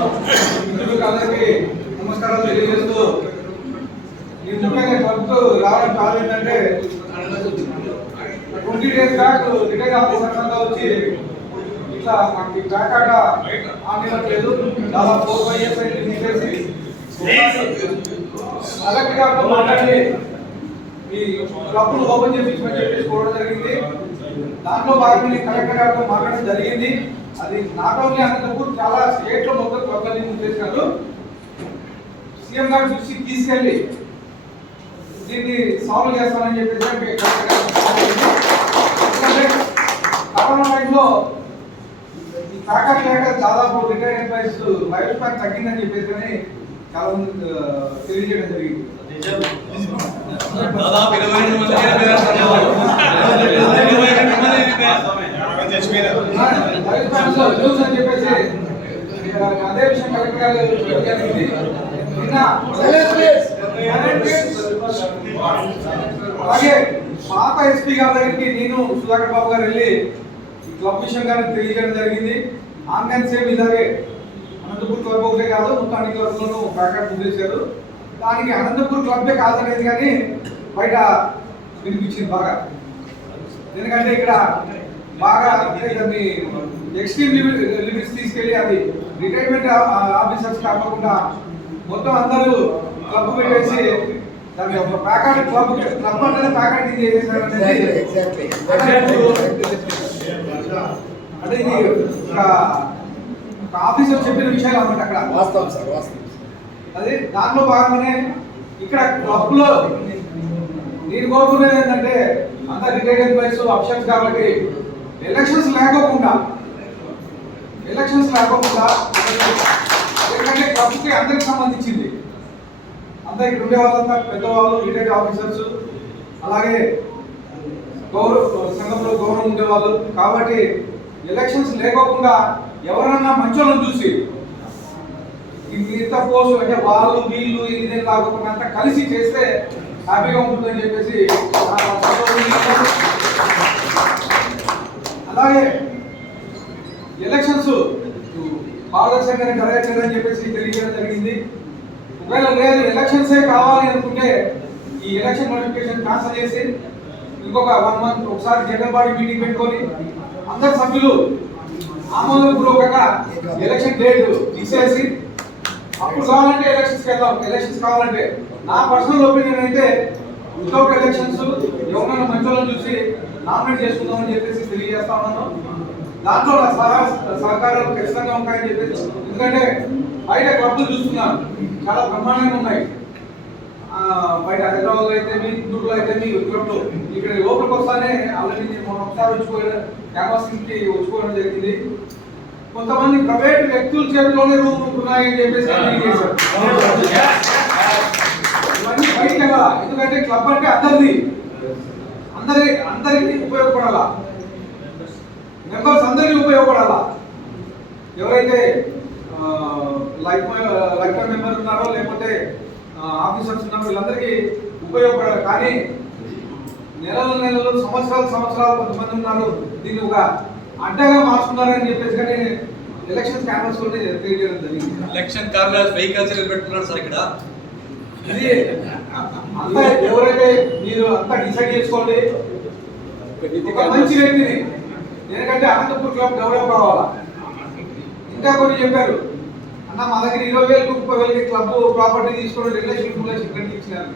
మిత్రులకు అందరికీ నమస్కారాలు తెలియజేస్తూ ఈ ముఖ్యంగా క్లబ్కు రావడం కారణం ఏంటంటే 20 days బ్యాక్ రిటైర్ ఆఫీసర్ అంతా వచ్చి ఇట్లా మాకు బ్యాక్ ఆట ఆనివ్వట్లేదు. దాదాపు 4-5 years అయింది తీసేసి కలెక్టర్ గారితో మాట్లాడి ఈ క్లబ్ను ఓపెన్ చేయించమని చెప్పేసుకోవడం జరిగింది. దాంట్లో భాగంగా కలెక్టర్ గారితో మాట్లాడడం జరిగింది. అది నాట్ ఓన్లీ అనంతపూర్, చాలా స్టేట్ లో మొత్తం క్లబ్లని చేశారు. సీఎం గారు చూసి తీసుకెళ్ళి దీన్ని సాల్వ్ చేస్తామని చెప్పేసి కరోనా టైంలో ఈ ప్యాకెట్ లేక దాదాపు రిటైర్డ్ ఎంప్లాయీస్ లైఫ్ స్పాన్ తగ్గిందని చెప్పేసి కానీ చాలా మంది తెలియజేయడం జరిగింది. దాదాపు 22 మంది అదే విషయం కలెక్టర్ గారు అలాగే పాత ఎస్పీ గారి దగ్గరికి నేను సుధాకర్ బాబు గారు వెళ్ళి క్లబ్ విషయం గారికి తెలియజేయడం జరిగింది. ఆన్లైన్ సేమ్ ఇలాగే అనంతపూర్ క్లబ్ ఒకటే కాదు, మొత్తం అన్ని క్లబ్లోనూ ప్యాకెట్ చేశారు. దానికి అనంతపూర్ క్లబ్బే కాదనేది కానీ బయట వినిపించింది బాగా. ఎందుకంటే ఇక్కడ బాగా దాన్ని ఎక్స్ట్రీమ్ లిమిట్స్ తీసుకెళ్ళి అది రిటైర్మెంట్ ఆఫీసర్స్ కాకుండా మొత్తం అందరూ క్లబ్ పెట్టేసి దాన్ని ఒక ప్యాకెట్ క్లబ్ అంటేనే ప్యాకెట్ చేసేసారు అనేది అంటే ఇది ఒక ఆఫీసర్ చెప్పిన విషయాలు అన్నమాట. అక్కడ వాస్తవం సార్, వాస్తవం. అది దాంట్లో భాగంగానే ఇక్కడ క్లబ్ లో నేను కోరుకునేది ఏంటంటే అంత రిటైర్డ్ ఎంప్లాయీస్ ఆప్షన్స్ కాబట్టి ఎలక్షన్స్ లేకోకుండా ఎందుకంటే క్లబ్కి అందరికి సంబంధించింది. అంతా ఇక్కడ ఉండే వాళ్ళంతా పెద్దవాళ్ళు, రిటైర్డ్ ఆఫీసర్స్, అలాగే సంఘంలో గౌరవం ఉండేవాళ్ళు కాబట్టి ఎలక్షన్స్ లేకోకుండా ఎవరన్నా మంచోళ్ళని చూసి మిగతా పోస్ట్ అంటే వాళ్ళు వీళ్ళు ఇదే కాకుండా అంతా కలిసి చేస్తే హ్యాపీగా ఉంటుందని చెప్పేసి అలాగే ఎలక్షన్స్ పారదర్శకంగా జరగట్లేదని చెప్పేసి తెలియజేయడం జరిగింది. ఒకవేళ లేదు ఎలక్షన్సే కావాలి అనుకుంటే ఈ ఎలక్షన్ నోటిఫికేషన్ క్యాన్సిల్ చేసి ఇంకొక 1 month ఒకసారి జనరల్ బాడీ మీటింగ్ పెట్టుకొని అందరు సభ్యులు ఆమోదపూర్వకంగా ఎలక్షన్ డేట్ తీసేసి అప్పుడు కావాలంటే ఎలక్షన్స్కి వెళ్దాం. ఎలక్షన్స్ కావాలంటే నా పర్సనల్ ఒపీనియన్ అయితే వితౌట్ ఎలక్షన్స్ ఎవరైనా మంచోళ్ళని చూసి నామినేట్ చేసుకుందామని చెప్పేసి తెలియజేస్తా ఉన్నాను. దాంట్లో నా సహకారాలు ఖచ్చితంగా ఉంటాయని చెప్పేసి, ఎందుకంటే బయట క్లబ్లు చూస్తున్నాను చాలా బ్రహ్మాండంగా ఉన్నాయి. బయట హైదరాబాద్ అయితే మీ గుంటూరులో అయితే మీ క్లబ్లు ఇక్కడ లోపలికి వస్తానే ఆల్రెడీ నేను మొన్న ఒకసారి క్యాన్వాసింగ్కి వచ్చిపోవడం జరిగింది. కొంతమంది ప్రైవేట్ వ్యక్తుల చేతిలోనే రూమ్ ఉంటున్నాయని చెప్పేసి ఇవన్నీ బయట కదా. ఎందుకంటే క్లబ్ అంటే అందరికి ఉపయోగపడాలా, మెంబర్స్ అందరికీ ఉపయోగపడాలా. ఎవరైతే లైఫ్ టైం మెంబర్ ఉన్నారో లేకపోతే ఆఫీసర్స్ ఉన్నారో వీళ్ళందరికీ ఉపయోగపడాలి. కానీ నెలలు సంవత్సరాలు కొంతమంది ఉన్నారు దీన్ని ఒక అడ్డగా మార్చుకున్నారని చెప్పేసి కానీ ఎలక్షన్ క్యాన్వాస్ తోటి తెలియజేయడం జరిగింది. ఎలక్షన్ క్యాన్వాస్ వెహికల్స్ పెట్టుకున్నారు సార్ ఇక్కడ. ఇది అంతా ఎవరైతే మీరు అంతా డిసైడ్ చేసుకోండి. ఒక మంచి వ్యక్తిని, ఎందుకంటే అనంతపూర్ క్లబ్ డెవలప్ కావాలా. ఇంకా కొన్ని చెప్పారు అన్న మా దగ్గర 20,000 30,000 క్లబ్ ప్రాపర్టీ తీసుకొని రిలేషన్షిప్ ఇచ్చినారు.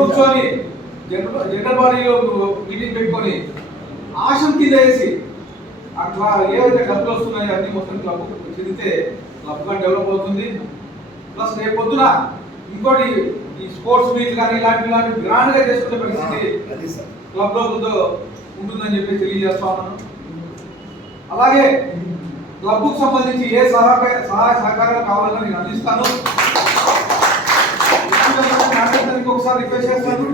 కూర్చొని జనరల్ బాడీలో మీటింగ్ పెట్టుకొని ఆశం కింద వేసి అట్లా ఏవైతే డబ్బులు వస్తున్నాయో అన్ని మొత్తం క్లబ్ చెందితే క్లబ్గా డెవలప్ అవుతుంది. ప్లస్ రేపు పొద్దున ఇంకోటి ఈ స్పోర్ట్స్ మీట్ కానీ ఇలాంటి గ్రాండ్గా చేసుకునే పరిస్థితి క్లబ్లో ఉంటుందని చెప్పి తెలియజేస్తా ఉన్నాను. అలాగే క్లబ్కు సంబంధించి ఏ సహాయ సహకారాలు కావాలన్నా నేను అందిస్తాను. ఒకసారి రిక్వెస్ట్ చేస్తాను.